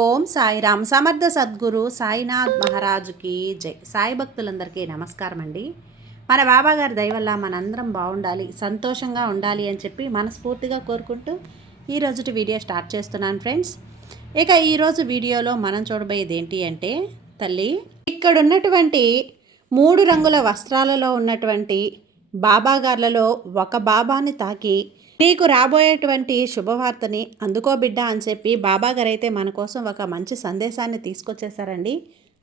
ఓం సాయిరామ్. సమర్థ సద్గురు సాయినాథ్ మహారాజుకి జై. సాయి భక్తులందరికీ నమస్కారం అండి. మన బాబాగారి దయ వల్ల మనందరం బాగుండాలి, సంతోషంగా ఉండాలి అని చెప్పి మనస్ఫూర్తిగా కోరుకుంటూ ఈరోజుటి వీడియో స్టార్ట్ చేస్తున్నాను ఫ్రెండ్స్. ఇక ఈరోజు వీడియోలో మనం చూడబోయేది ఏంటి అంటే, తల్లి ఇక్కడ ఉన్నటువంటి 3 రంగుల వస్త్రాలలో ఉన్నటువంటి బాబాగార్లలో ఒక బాబాని తాకి నీకు రాబోయేటువంటి శుభవార్తని అందుకో బిడ్డ అని చెప్పి బాబాగారు అయితే మన కోసం ఒక మంచి సందేశాన్ని తీసుకొచ్చేసారండి.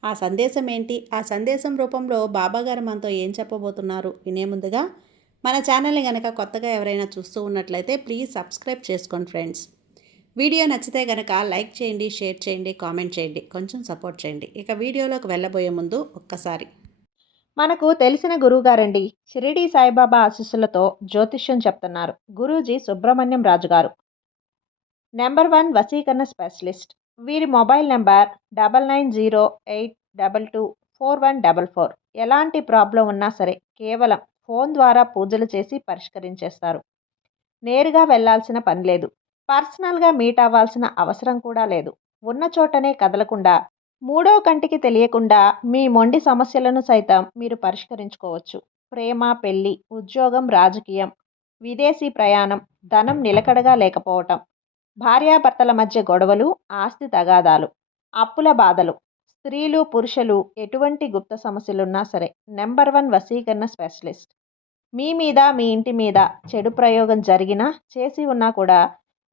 ఆ సందేశం ఏంటి, ఆ సందేశం రూపంలో బాబాగారు మనతో ఏం చెప్పబోతున్నారు వినే ముందుగా మన ఛానల్ని కనుక కొత్తగా ఎవరైనా చూస్తూ ఉన్నట్లయితే ప్లీజ్ సబ్స్క్రైబ్ చేసుకోండి ఫ్రెండ్స్. వీడియో నచ్చితే కనుక లైక్ చేయండి, షేర్ చేయండి, కామెంట్ చేయండి, కొంచెం సపోర్ట్ చేయండి. ఇక వీడియోలోకి వెళ్ళబోయే ముందు ఒక్కసారి మనకు తెలిసిన గురువుగారండి. షిరిడి సాయిబాబా ఆశీస్సులతో జ్యోతిష్యం చెప్తున్నారు గురూజీ సుబ్రహ్మణ్యం రాజు గారు. నెంబర్ 1 వశీకరణ స్పెషలిస్ట్. వీరి మొబైల్ నెంబర్ 9908224144. ఎలాంటి ప్రాబ్లం ఉన్నా సరే కేవలం ఫోన్ ద్వారా పూజలు చేసి పరిష్కరించేస్తారు. నేరుగా వెళ్లాల్సిన పని లేదు. పర్సనల్గా మీట్ అవ్వాల్సిన అవసరం కూడా లేదు. ఉన్న చోటనే కదలకుండా, మూడో కంటికి తెలియకుండా మీ మొండి సమస్యలను సైతం మీరు పరిష్కరించుకోవచ్చు. ప్రేమ, పెళ్లి, ఉద్యోగం, రాజకీయం, విదేశీ ప్రయాణం, ధనం నిలకడగా లేకపోవటం, భార్యాభర్తల మధ్య గొడవలు, ఆస్తి తగాదాలు, అప్పుల బాధలు, స్త్రీలు పురుషులు ఎటువంటి గుప్త సమస్యలున్నా సరే నెంబర్ 1 వశీకరణ స్పెషలిస్ట్. మీ మీద, మీ ఇంటి మీద చెడు ప్రయోగం జరిగినా, చేసి ఉన్నా కూడా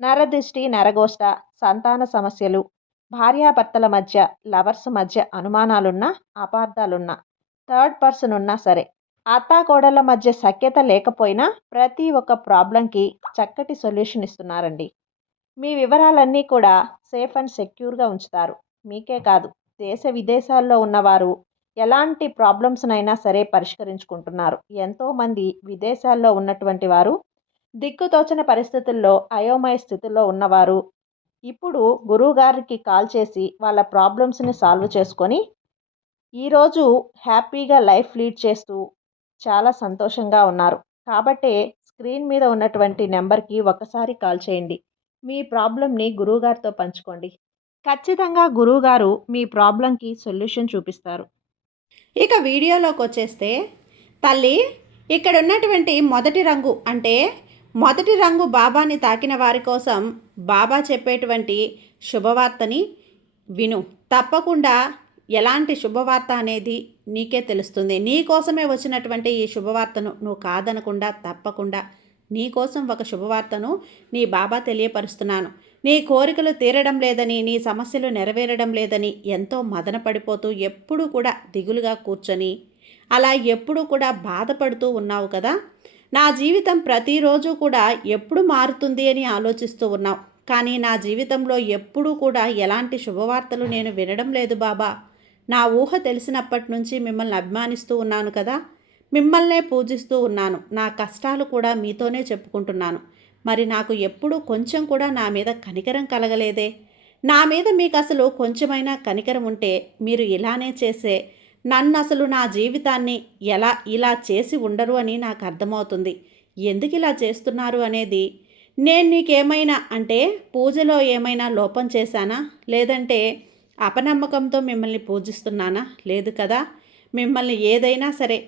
నరదృష్టి, నరగోష్ట, సంతాన సమస్యలు, భార్యాభర్తల మధ్య, లవర్స్ మధ్య అనుమానాలున్నా, అపార్థాలున్నా, థర్డ్ పర్సన్ ఉన్నా సరే, అత్తాకోడళ్ళ మధ్య సఖ్యత లేకపోయినా ప్రతి ఒక్క ప్రాబ్లంకి చక్కటి సొల్యూషన్ ఇస్తున్నారండి. మీ వివరాలన్నీ కూడా సేఫ్ అండ్ సెక్యూర్గా ఉంచుతారు. మీకే కాదు, దేశ విదేశాల్లో ఉన్నవారు ఎలాంటి ప్రాబ్లమ్స్నైనా సరే పరిష్కరించుకుంటున్నారు. ఎంతోమంది విదేశాల్లో ఉన్నటువంటి వారు, దిక్కుతోచని పరిస్థితుల్లో అయోమయ స్థితిలో ఉన్నవారు ఇప్పుడు గురువుగారికి కాల్ చేసి వాళ్ళ ప్రాబ్లమ్స్ని సాల్వ్ చేసుకొని ఈరోజు హ్యాపీగా లైఫ్ లీడ్ చేస్తూ చాలా సంతోషంగా ఉన్నారు. కాబట్టే స్క్రీన్ మీద ఉన్నటువంటి నెంబర్కి ఒకసారి కాల్ చేయండి. మీ ప్రాబ్లమ్ని గురువుగారితో పంచుకోండి. ఖచ్చితంగా గురువుగారు మీ ప్రాబ్లంకి సొల్యూషన్ చూపిస్తారు. ఇక వీడియోలోకి వచ్చేస్తే, తల్లి ఇక్కడ ఉన్నటువంటి మొదటి రంగు అంటే మొదటి రంగు బాబాని తాకిన వారి కోసం బాబా చెప్పేటువంటి శుభవార్తని విను. తప్పకుండా ఎలాంటి శుభవార్త అనేది నీకే తెలుస్తుంది. నీ కోసమే వచ్చినటువంటి ఈ శుభవార్తను నువ్వు కాదనకుండా తప్పకుండా నీ కోసం ఒక శుభవార్తను నీ బాబా తెలియపరుస్తున్నాను. నీ కోరికలు తీరడం లేదని, నీ సమస్యలు నెరవేరడం లేదని ఎంతో మదన పడిపోతూ ఎప్పుడూ కూడా దిగులుగా కూర్చొని అలా ఎప్పుడూ కూడా బాధపడుతూ ఉన్నావు కదా. నా జీవితం ప్రతిరోజు కూడా ఎప్పుడు మారుతుంది అని ఆలోచిస్తూ ఉన్నావు. కానీ నా జీవితంలో ఎప్పుడూ కూడా ఎలాంటి శుభవార్తలు నేను వినడం లేదు బాబా. నా ఊహ తెలిసినప్పటి నుంచి మిమ్మల్ని అభిమానిస్తూ ఉన్నాను కదా, మిమ్మల్నే పూజిస్తూ ఉన్నాను. నా కష్టాలు కూడా మీతోనే చెప్పుకుంటున్నాను. మరి నాకు ఎప్పుడూ కొంచెం కూడా నా మీద కనికరం కలగలేదే. నా మీద మీకు అసలు కొంచెమైనా కనికరం ఉంటే మీరు ఇలానే చేసే నన్ను అసలు నా జీవితాన్ని ఇలా చేసి ఉండరు అని నాకు అర్థమవుతుంది. ఎందుకు ఇలా చేస్తున్నారు అనేది. నేను నీకేమైనా అంటే పూజలో ఏమైనా లోపం చేశానా, లేదంటే అపనమ్మకంతో మిమ్మల్ని పూజిస్తున్నానా? లేదు కదా. మిమ్మల్ని ఏదైనా సరే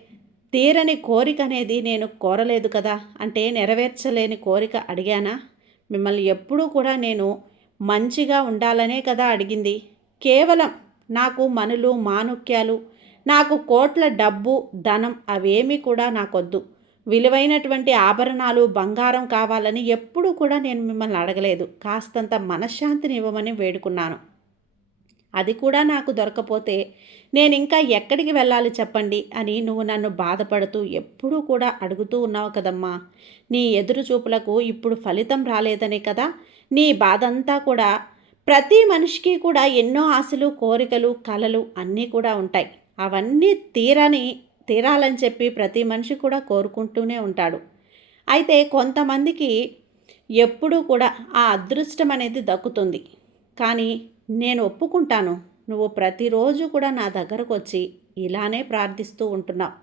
తీరని కోరిక అనేది నేను కోరలేదు కదా. అంటే నెరవేర్చలేని కోరిక అడిగానా? మిమ్మల్ని ఎప్పుడూ కూడా నేను మంచిగా ఉండాలనే కదా అడిగింది. కేవలం నాకు మనులు, మాణుక్యాలు, నాకు కోట్ల డబ్బు, ధనం అవేమీ కూడా నాకొద్దు. విలువైనటువంటి ఆభరణాలు, బంగారం కావాలని ఎప్పుడూ కూడా నేను మిమ్మల్ని అడగలేదు. కాస్తంత మనశ్శాంతిని ఇవ్వమని వేడుకున్నాను. అది కూడా నాకు దొరకపోతే నేను ఇంకా ఎక్కడికి వెళ్ళాలి చెప్పండి అని నువ్వు నన్ను బాధపడుతూ ఎప్పుడూ కూడా అడుగుతూ ఉన్నావు కదమ్మా. నీ ఎదురు చూపులకు ఇప్పుడు ఫలితం రాలేదనే కదా నీ బాధంతా కూడా. ప్రతి మనిషికి కూడా ఎన్నో ఆశలు, కోరికలు, కలలు అన్నీ కూడా ఉంటాయి. అవన్నీ తీరాలని చెప్పి ప్రతి మనిషి కూడా కోరుకుంటూనే ఉంటాడు. అయితే కొంతమందికి ఎప్పుడూ కూడా ఆ అదృష్టం అనేది దక్కుతుంది. కానీ నేను ఒప్పుకుంటాను, నువ్వు ప్రతిరోజు కూడా నా దగ్గరకు వచ్చి ఇలానే ప్రార్థిస్తూ ఉంటున్నావు,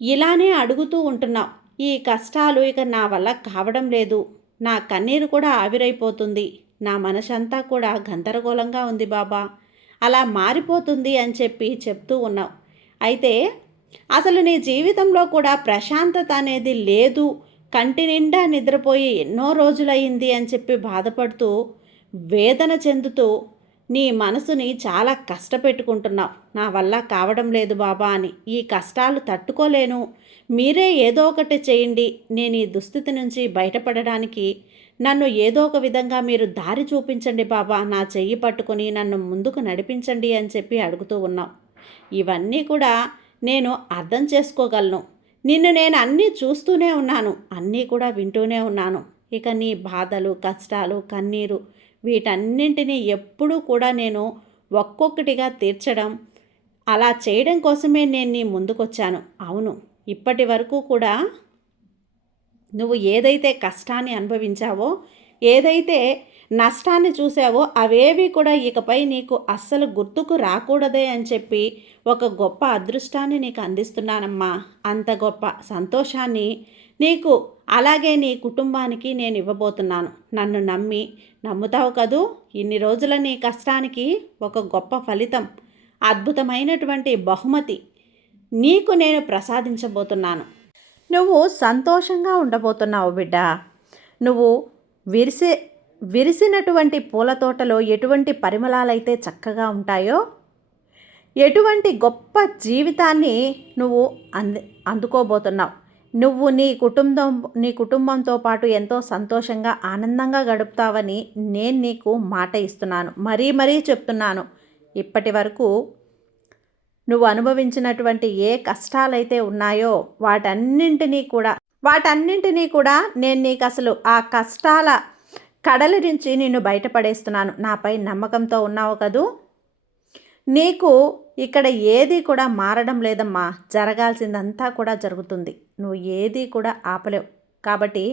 ఇలానే అడుగుతూ ఉంటున్నావు. ఈ కష్టాలు ఇక నా వల్ల కావడం లేదు, నా కన్నీరు కూడా ఆవిరైపోతుంది, నా మనసంతా కూడా గందరగోళంగా ఉంది బాబా, అలా మారిపోతుంది అని చెప్పి చెప్తూ ఉన్నావు. అయితే అసలు నీ జీవితంలో కూడా ప్రశాంతత అనేది లేదు, కంటి నిండా నిద్రపోయి ఎన్నో రోజులయ్యింది అని చెప్పి బాధపడుతూ వేదన చెందుతూ నీ మనసుని చాలా కష్టపెట్టుకుంటున్నావు. నా వల్ల కావడం లేదు బాబా అని, ఈ కష్టాలు తట్టుకోలేను, మీరే ఏదో ఒకటి చేయండి, నేను ఈ దుస్థితి నుంచి బయటపడడానికి నన్ను ఏదో ఒక విధంగా మీరు దారి చూపించండి బాబా, నా చెయ్యి పట్టుకొని నన్ను ముందుకు నడిపించండి అని చెప్పి అడుగుతూ ఉన్నావు. ఇవన్నీ కూడా నేను అర్థం చేసుకోగలను. నిన్ను నేను అన్నీ చూస్తూనే ఉన్నాను, అన్నీ కూడా వింటూనే ఉన్నాను. ఇక నీ బాధలు, కష్టాలు, కన్నీరు వీటన్నింటినీ ఎప్పుడూ కూడా నేను ఒక్కొక్కటిగా తీర్చడం, అలా చేయడం కోసమే నేను నీ ముందుకొచ్చాను. అవును, ఇప్పటి వరకు కూడా నువ్వు ఏదైతే కష్టాన్ని అనుభవించావో, ఏదైతే నష్టాన్ని చూసావో అవేవి కూడా ఇకపై నీకు అస్సలు గుర్తుకు రాకూడదే అని చెప్పి ఒక గొప్ప అదృష్టాన్ని నీకు అందిస్తున్నానమ్మా. అంత గొప్ప సంతోషాన్ని నీకు అలాగే నీ కుటుంబానికి నేను ఇవ్వబోతున్నాను. నన్ను నమ్ముతావు కదూ? ఇన్ని రోజుల నీ కష్టానికి ఒక గొప్ప ఫలితం, అద్భుతమైనటువంటి బహుమతి నీకు నేను ప్రసాదించబోతున్నాను. నువ్వు సంతోషంగా ఉండబోతున్నావు బిడ్డ. నువ్వు విరిసినటువంటి పూల తోటలో ఎటువంటి పరిమళాలైతే చక్కగా ఉంటాయో, ఎటువంటి గొప్ప జీవితాన్ని నువ్వు అందుకోబోతున్నావు. నువ్వు నీ కుటుంబంతో పాటు ఎంతో సంతోషంగా ఆనందంగా గడుపుతావని నేను నీకు మాట ఇస్తున్నాను. మరీ చెప్తున్నాను. ఇప్పటి వరకు నువ్వు అనుభవించినటువంటి ఏ కష్టాలైతే ఉన్నాయో వాటన్నింటినీ కూడా నేను నీకు అసలు ఆ కష్టాల కడలి నుంచి నిన్ను బయటపడేస్తున్నాను. నాపై నమ్మకంతో ఉన్నావు కదూ? నీకు ఇక్కడ ఏది కూడా మారడం లేదమ్మా. జరగాల్సిందంతా కూడా జరుగుతుంది. నువ్వు ఏది కూడా ఆపలేవు. కాబట్టి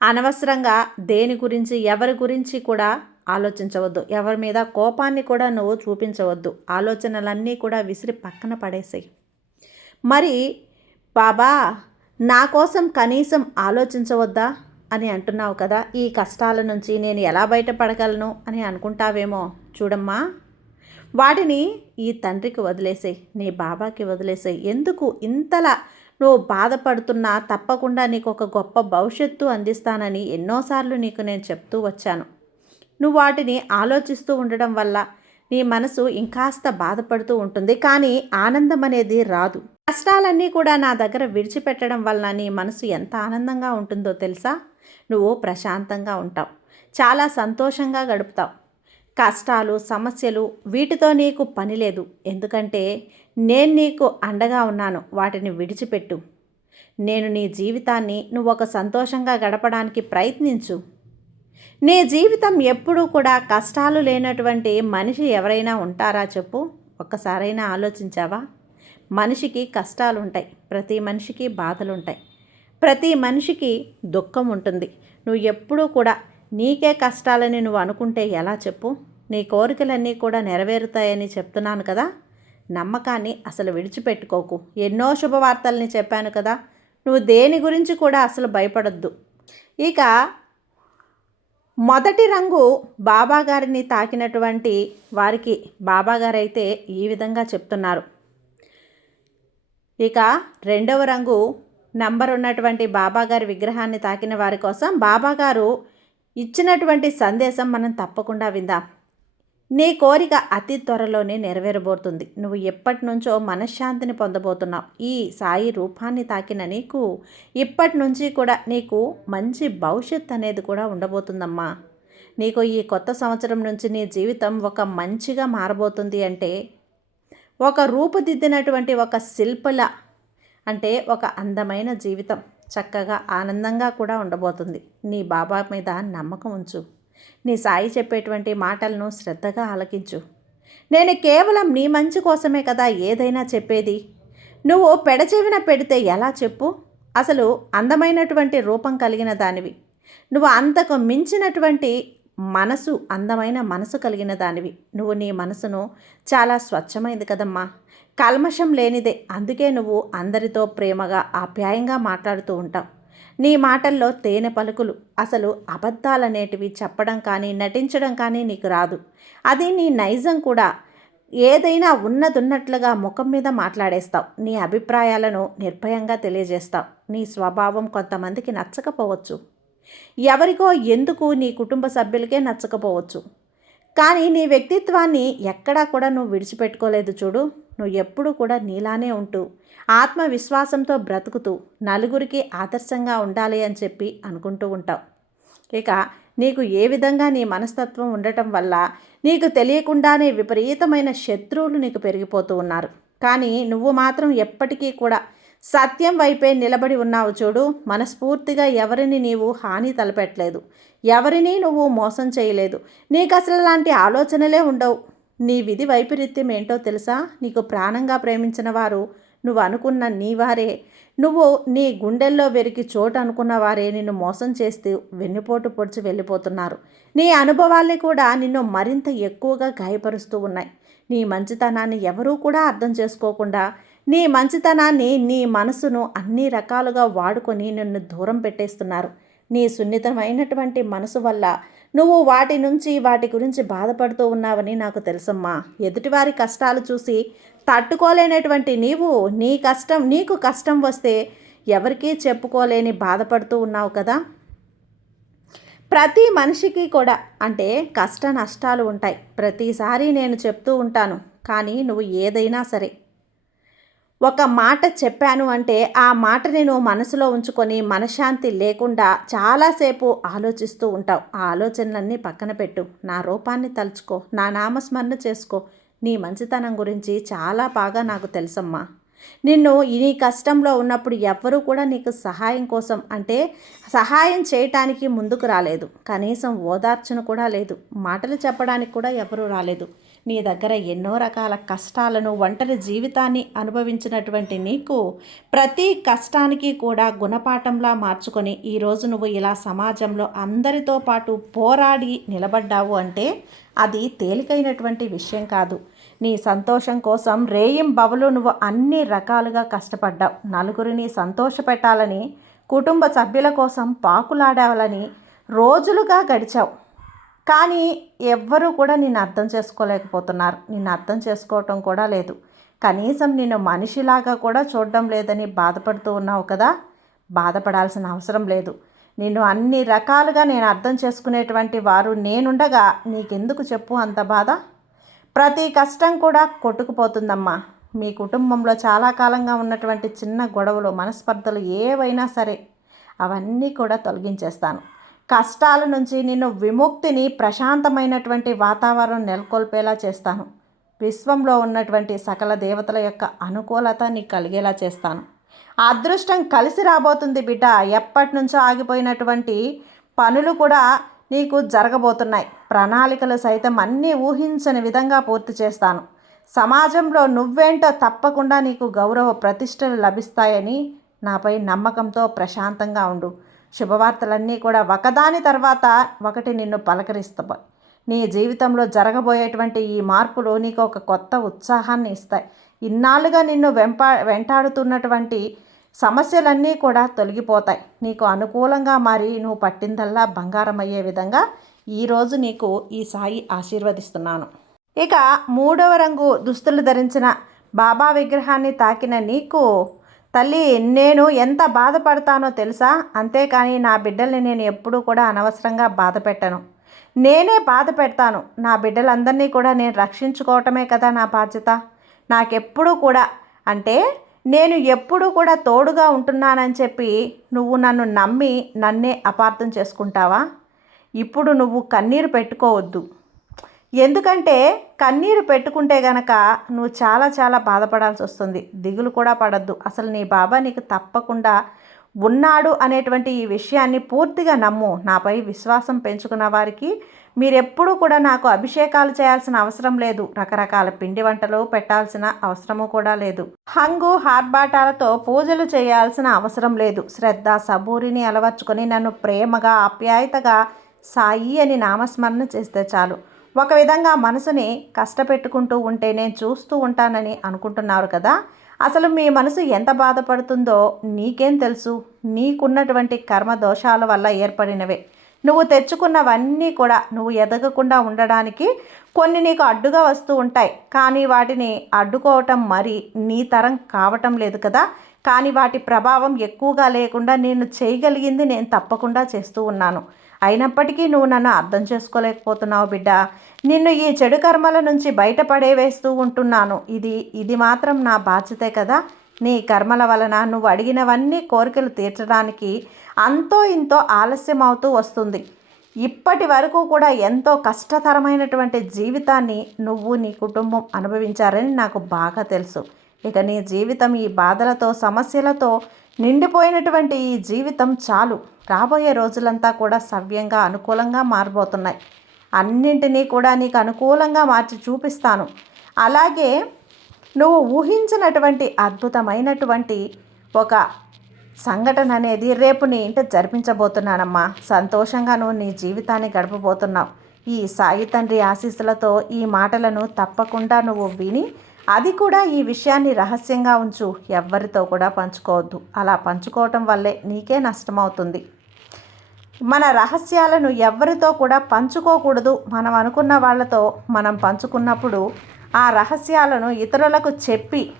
అనవసరంగా దేని గురించి, ఎవరి గురించి కూడా ఆలోచించవద్దు. ఎవరి మీద కోపాన్ని కూడా నువ్వు చూపించవద్దు. ఆలోచనలన్నీ కూడా విసిరి పక్కన పడేసేయి. మరి బాబా, నా కోసం కనీసం ఆలోచించవద్దా అని అంటున్నావు కదా, ఈ కష్టాల నుంచి నేను ఎలా బయటపడగలను అని అనుకుంటావేమో. చూడమ్మా, వాటిని ఈ తండ్రికి వదిలేసేయి, నీ బాబాకి వదిలేసేయి. ఎందుకు ఇంతలా నువ్వు బాధపడుతున్నా తప్పకుండా నీకు ఒక గొప్ప భవిష్యత్తు అందిస్తానని ఎన్నోసార్లు నీకు నేను చెప్తూ వచ్చాను. నువ్వు వాటిని ఆలోచిస్తూ ఉండడం వల్ల నీ మనసు ఇంకాస్త బాధపడుతూ ఉంటుంది, కానీ ఆనందం అనేది రాదు. కష్టాలన్నీ కూడా నా దగ్గర విడిచిపెట్టడం వలన నీ మనసు ఎంత ఆనందంగా ఉంటుందో తెలుసా? నువ్వు ప్రశాంతంగా ఉంటావు, చాలా సంతోషంగా గడుపుతావు. కష్టాలు, సమస్యలు వీటితో నీకు పని లేదు. ఎందుకంటే నేను నీకు అండగా ఉన్నాను. వాటిని విడిచిపెట్టు. నేను నీ జీవితాన్ని నువ్వు ఒక సంతోషంగా గడపడానికి ప్రయత్నించు. నీ జీవితం ఎప్పుడూ కూడా కష్టాలు లేనటువంటి మనిషి ఎవరైనా ఉంటారా చెప్పు? ఒక్కసారైనా ఆలోచించావా? మనిషికి కష్టాలు ఉంటాయి, ప్రతి మనిషికి బాధలు ఉంటాయి, ప్రతి మనిషికి దుఃఖం ఉంటుంది. నువ్వు ఎప్పుడూ కూడా నీకే కష్టాలని నువ్వు అనుకుంటే ఎలా చెప్పు? నీ కోరికలన్నీ కూడా నెరవేరుతాయని చెప్తున్నాను కదా. నమ్మకాన్ని అసలు విడిచిపెట్టుకోకు. ఎన్నో శుభవార్తల్ని చెప్పాను కదా. నువ్వు దేని గురించి కూడా అసలు భయపడొద్దు. ఇక మొదటి రంగు బాబాగారిని తాకినటువంటి వారికి బాబాగారైతే ఈ విధంగా చెప్తున్నారు. ఇక రెండవ రంగు నంబర్ ఉన్నటువంటి బాబాగారి విగ్రహాన్ని తాకిన వారి కోసం బాబాగారు ఇచ్చినటువంటి సందేశం మనం తప్పకుండా విందాం. నీ కోరిక అతి త్వరలోనే నెరవేరబోతుంది. నువ్వు ఎప్పటి నుంచో మనశ్శాంతిని పొందబోతున్నావు. ఈ సాయి రూపాన్ని తాకిన నీకు ఇప్పటి నుంచి కూడా నీకు మంచి భవిష్యత్ అనేది కూడా ఉండబోతుందమ్మా. నీకు ఈ కొత్త సంవత్సరం నుంచి నీ జీవితం ఒక మంచిగా మారబోతుంది. అంటే ఒక రూపుదిద్దినటువంటి ఒక శిల్పల, అంటే ఒక అందమైన జీవితం, చక్కగా ఆనందంగా కూడా ఉండబోతుంది. నీ బాబా మీద నమ్మకం ఉంచు. నీ సాయి చెప్పేటువంటి మాటలను శ్రద్ధగా ఆలకించు. నేను కేవలం నీ మంచి కోసమే కదా ఏదైనా చెప్పేది. నువ్వు పెడచెవిన పెడితే ఎలా చెప్పు? అసలు అందమైనటువంటి రూపం కలిగిన దానివి. నువ్వు అంతకు మించినటువంటి మనసు, అందమైన మనసు కలిగిన దానివి. నువ్వు నీ మనసును చాలా స్వచ్ఛమైంది కదమ్మా, కల్మషం లేనిదే. అందుకే నువ్వు అందరితో ప్రేమగా, ఆప్యాయంగా మాట్లాడుతూ ఉంటావు. నీ మాటల్లో తేనె పలుకులు. అసలు అబద్ధాలనేటివి చెప్పడం కానీ నటించడం కానీ నీకు రాదు. అది నీ నైజం కూడా. ఏదైనా ఉన్నదున్నట్లుగా ముఖం మీద మాట్లాడేస్తావు. నీ అభిప్రాయాలను నిర్భయంగా తెలియజేస్తావు. నీ స్వభావం కొంతమందికి నచ్చకపోవచ్చు. ఎవరికో ఎందుకు నీ కుటుంబ సభ్యులకే నచ్చకపోవచ్చు. కానీ నీ వ్యక్తిత్వాన్ని ఎక్కడా కూడా నువ్వు విడిచిపెట్టుకోలేదు చూడు. నువ్వు ఎప్పుడు కూడా నీలానే ఉంటూ ఆత్మవిశ్వాసంతో బ్రతుకుతూ నలుగురికి ఆదర్శంగా ఉండాలి అని చెప్పి అనుకుంటూ ఉంటావు. ఇక నీకు ఏ విధంగా నీ మనస్తత్వం ఉండటం వల్ల నీకు తెలియకుండానే విపరీతమైన శత్రువులు నీకు పెరిగిపోతూ ఉన్నారు. కానీ నువ్వు మాత్రం ఎప్పటికీ కూడా సత్యం వైపే నిలబడి ఉన్నావు చూడు. మనస్ఫూర్తిగా ఎవరిని నీవు హాని తలపెట్టలేదు. ఎవరినీ నువ్వు మోసం చేయలేదు. నీకు అసలు అలాంటి ఆలోచనలే ఉండవు. నీ విధి వైపరీత్యం ఏంటో తెలుసా? నీకు ప్రాణంగా ప్రేమించిన వారు నువ్వు అనుకున్న నీ వారే, నువ్వు నీ గుండెల్లో వెరికి చోటు అనుకున్న వారే నిన్ను మోసం చేస్తూ వెన్నుపోటు పొడిచి వెళ్ళిపోతున్నారు. నీ అనుభవాల్ని కూడా నిన్ను మరింత ఎక్కువగా గాయపరుస్తూ ఉన్నాయి. నీ మంచితనాన్ని ఎవరూ కూడా అర్థం చేసుకోకుండా నీ మంచితనాన్ని, నీ మనసును అన్ని రకాలుగా వాడుకొని నిన్ను దూరం పెట్టేస్తున్నారు. నీ సున్నితమైనటువంటి మనసు వల్ల నువ్వు వాటి గురించి బాధపడుతూ ఉన్నావని నాకు తెలుసమ్మా. ఎదుటివారి కష్టాలు చూసి తట్టుకోలేనటువంటి నీకు కష్టం వస్తే ఎవరికీ చెప్పుకోలేని బాధపడుతూ ఉన్నావు కదా. ప్రతి మనిషికి కూడా అంటే కష్ట నష్టాలు ఉంటాయి. ప్రతిసారి నేను చెప్తూ ఉంటాను. కానీ నువ్వు ఏదైనా సరే ఒక మాట చెప్పాను అంటే ఆ మాటని నువ్వు మనసులో ఉంచుకొని మనశ్శాంతి లేకుండా చాలాసేపు ఆలోచిస్తూ ఉంటావు. ఆ ఆలోచనలన్నీ పక్కన పెట్టు. నా రూపాన్ని తలుచుకో, నా నామస్మరణ చేసుకో. నీ మంచితనం గురించి చాలా బాగా నాకు తెలుసమ్మా. నిన్ను నీ కష్టంలో ఉన్నప్పుడు ఎవ్వరూ కూడా నీకు సహాయం కోసం అంటే సహాయం చేయటానికి ముందుకు రాలేదు. కనీసం ఓదార్చను కూడా లేదు. మాటలు చెప్పడానికి కూడా ఎవరూ రాలేదు. నీ దగ్గర ఎన్నో రకాల కష్టాలను, ఒంటరి జీవితాన్ని అనుభవించినటువంటి నీకు ప్రతి కష్టానికి కూడా గుణపాఠంలా మార్చుకొని ఈరోజు నువ్వు ఇలా సమాజంలో అందరితో పాటు పోరాడి నిలబడ్డావు అంటే అది తేలికైనటువంటి విషయం కాదు. నీ సంతోషం కోసం రేయింబవలు నువ్వు అన్ని రకాలుగా కష్టపడ్డావు. నలుగురిని సంతోషపెట్టాలని, కుటుంబ సభ్యుల కోసం పాకులాడాలని రోజులుగా గడిచావు. కానీ ఎవ్వరూ కూడా నిన్ను అర్థం చేసుకోలేకపోతున్నారు. నిన్ను అర్థం చేసుకోవటం కూడా లేదు. కనీసం నిన్ను మనిషిలాగా కూడా చూడడం లేదని బాధపడుతూ ఉన్నావు కదా. బాధపడాల్సిన అవసరం లేదు. నిన్ను అన్ని రకాలుగా నేను అర్థం చేసుకునేటువంటి వారు నేనుండగా నీకెందుకు చెప్పు అంత బాధ? ప్రతి కష్టం కూడా కొట్టుకుపోతుందమ్మా. మీ కుటుంబంలో చాలా కాలంగా ఉన్నటువంటి చిన్న గొడవలు, మనస్పర్ధలు ఏవైనా సరే అవన్నీ కూడా తొలగించేస్తాను. కష్టాల నుంచి నిన్ను విముక్తిని, ప్రశాంతమైనటువంటి వాతావరణం నెలకొల్పేలా చేస్తాను. విశ్వంలో ఉన్నటువంటి సకల దేవతల యొక్క అనుకూలత నీకు కలిగేలా చేస్తాను. అదృష్టం కలిసి రాబోతుంది బిడ్డ. ఎప్పటి నుంచో ఆగిపోయినటువంటి పనులు కూడా నీకు జరగబోతున్నాయి. ప్రణాళికలు సైతం అన్నీ ఊహించని విధంగా పూర్తి చేస్తాను. సమాజంలో నువ్వేంటో తప్పకుండా నీకు గౌరవ ప్రతిష్టలు లభిస్తాయని నాపై నమ్మకంతో ప్రశాంతంగా ఉండు. శుభవార్తలన్నీ కూడా ఒకదాని తర్వాత ఒకటి నిన్ను పలకరిస్తాయి. నీ జీవితంలో జరగబోయేటువంటి ఈ మార్పులు నీకు ఒక కొత్త ఉత్సాహాన్ని ఇస్తాయి. ఇన్నాళ్ళుగా నిన్ను వెంటాడుతున్నటువంటి సమస్యలన్నీ కూడా తొలగిపోతాయి. నీకు అనుకూలంగా మారి నువ్వు పట్టిందల్లా బంగారం అయ్యే విధంగా ఈరోజు నీకు ఈ సాయి ఆశీర్వదిస్తున్నాను. ఇక 3వ రంగు దుస్తులు ధరించిన బాబా విగ్రహాన్ని తాకిన నీకు తల్లి, నేను ఎంత బాధపడతానో తెలుసా? అంతేకాని నా బిడ్డల్ని నేను ఎప్పుడూ కూడా అనవసరంగా బాధ పెట్టను. నేనే బాధ పెడతాను. నా బిడ్డలందరినీ కూడా నేను రక్షించుకోవటమే కదా నా బాధ్యత. నాకెప్పుడూ కూడా అంటే నేను ఎప్పుడూ కూడా తోడుగా ఉంటున్నానని చెప్పి నువ్వు నన్ను నమ్మి నన్నే అపార్థం చేసుకుంటావా? ఇప్పుడు నువ్వు కన్నీరు పెట్టుకోవద్దు. ఎందుకంటే కన్నీరు పెట్టుకుంటే గనక నువ్వు చాలా చాలా బాధపడాల్సి వస్తుంది. దిగులు కూడా పడద్దు. అసలు నీ బాబా నీకు తప్పకుండా ఉన్నాడు అనేటువంటి ఈ విషయాన్ని పూర్తిగా నమ్ము. నాపై విశ్వాసం పెంచుకున్న వారికి మీరెప్పుడూ కూడా నాకు అభిషేకాలు చేయాల్సిన అవసరం లేదు. రకరకాల పిండి వంటలు పెట్టాల్సిన అవసరము కూడా లేదు. హంగు హార్బాటాలతో పూజలు చేయాల్సిన అవసరం లేదు. శ్రద్ధ సబూరిని అలవర్చుకొని నన్ను ప్రేమగా ఆప్యాయతగా సాయి అని నామస్మరణ చేస్తే చాలు. ఒక విధంగా మనసుని కష్టపెట్టుకుంటూ ఉంటే నేను చూస్తూ ఉంటానని అనుకుంటున్నారు కదా. అసలు మీ మనసు ఎంత బాధపడుతుందో నీకేం తెలుసు? నీకున్నటువంటి కర్మ దోషాల వల్ల ఏర్పడినవే. నువ్వు తెచ్చుకున్నవన్నీ కూడా నువ్వు ఎదగకుండా ఉండడానికి కొన్ని నీకు అడ్డుగా వస్తూ ఉంటాయి. కానీ వాటిని అడ్డుకోవటం మరి నీ తరం కావటం లేదు కదా. కానీ వాటి ప్రభావం ఎక్కువగా లేకుండా నేను చేయగలిగింది నేను తప్పకుండా చేస్తూ ఉన్నాను. అయినప్పటికీ నువ్వు నన్ను అర్థం చేసుకోలేకపోతున్నావు బిడ్డ. నిన్ను ఈ చెడు కర్మల నుంచి బయటపడేవేస్తూ ఉంటున్నాను. ఇది మాత్రం నా బాధ్యతే కదా. నీ కర్మల వలన నువ్వు అడిగినవన్నీ కోరికలు తీర్చడానికి అంతో ఇంతో ఆలస్యం అవుతూ వస్తుంది. ఇప్పటి వరకు కూడా ఎంతో కష్టతరమైనటువంటి జీవితాన్ని నువ్వు నీ కుటుంబం అనుభవించారని నాకు బాగా తెలుసు. ఇక నీ జీవితం ఈ బాధలతో సమస్యలతో నిండిపోయినటువంటి ఈ జీవితం చాలు. రాబోయే రోజులంతా కూడా సవ్యంగా అనుకూలంగా మారబోతున్నాయి. అన్నింటినీ కూడా నీకు అనుకూలంగా మార్చి చూపిస్తాను. అలాగే నువ్వు ఊహించినటువంటి అద్భుతమైనటువంటి ఒక సంఘటన అనేది రేపు నీ ఇంట జరిపించబోతున్నానమ్మా. సంతోషంగా నువ్వు నీ జీవితాన్ని గడపబోతున్నావు. ఈ సాయి తండ్రి ఆశీస్సులతో ఈ మాటలను తప్పకుండా నువ్వు విని అది కూడా ఈ విషయాన్ని రహస్యంగా ఉంచు. ఎవ్వరితో కూడా పంచుకోవద్దు. అలా పంచుకోవటం వల్లే నీకే నష్టమవుతుంది. మన రహస్యాలను ఎవరితో కూడా పంచుకోకూడదు. మనం అనుకున్న వాళ్ళతో మనం పంచుకున్నప్పుడు ఆ రహస్యాలను ఇతరులకు చెప్పి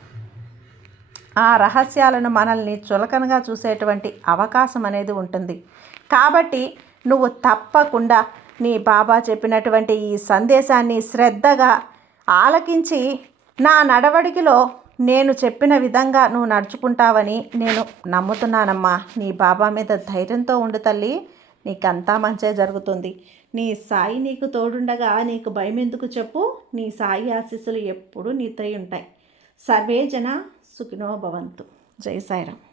ఆ రహస్యాలను మనల్ని చులకనగా చూసేటువంటి అవకాశం అనేది ఉంటుంది. కాబట్టి నువ్వు తప్పకుండా నీ బాబా చెప్పినటువంటి ఈ సందేశాన్ని శ్రద్ధగా ఆలకించి నా నడవడికలో నేను చెప్పిన విధంగా నువ్వు నడుచుకుంటావని నేను నమ్ముతున్నానమ్మా. నీ బాబా మీద ధైర్యంతో ఉండు తల్లి. నీకంతా మంచే జరుగుతుంది. నీ సాయి నీకు తోడుండగా నీకు భయం ఎందుకు చెప్పు? నీ సాయి ఆశీస్సులు ఎప్పుడూ నీతో ఉంటాయి. సర్వే జన సుఖినో భవంతు. జై సాయిరామ్.